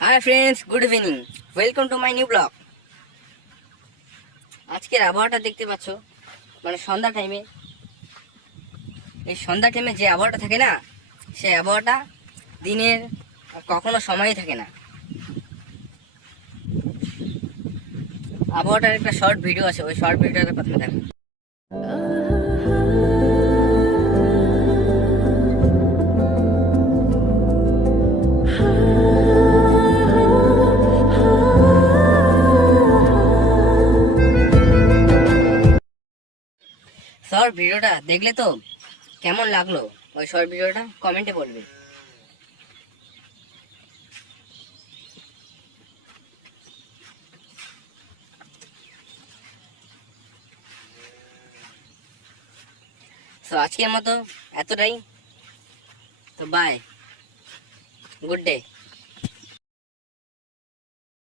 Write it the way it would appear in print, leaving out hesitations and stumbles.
Hi friends, good evening, welcome to my new blog. আজকের আবহাওয়াটা দেখতে পাচ্ছ, মানে সন্ধ্যা টাইমে, এই সন্ধ্যা টাইমে যে আবহাওয়াটা থাকে না, সেই আবহাওয়াটা দিনের কখনো সময়ই থাকে না। আবহাওয়াটার একটা শর্ট ভিডিও আছে, ওই শর্ট ভিডিওটার কথা দেখো। শর্ট ভিডিওটা দেখলে তো কেমন লাগলো? ওই শর্ট ভিডিওটা কমেন্টে বলবে। তো আজকের মতো এতটাই। তো বাই, গুড ডে।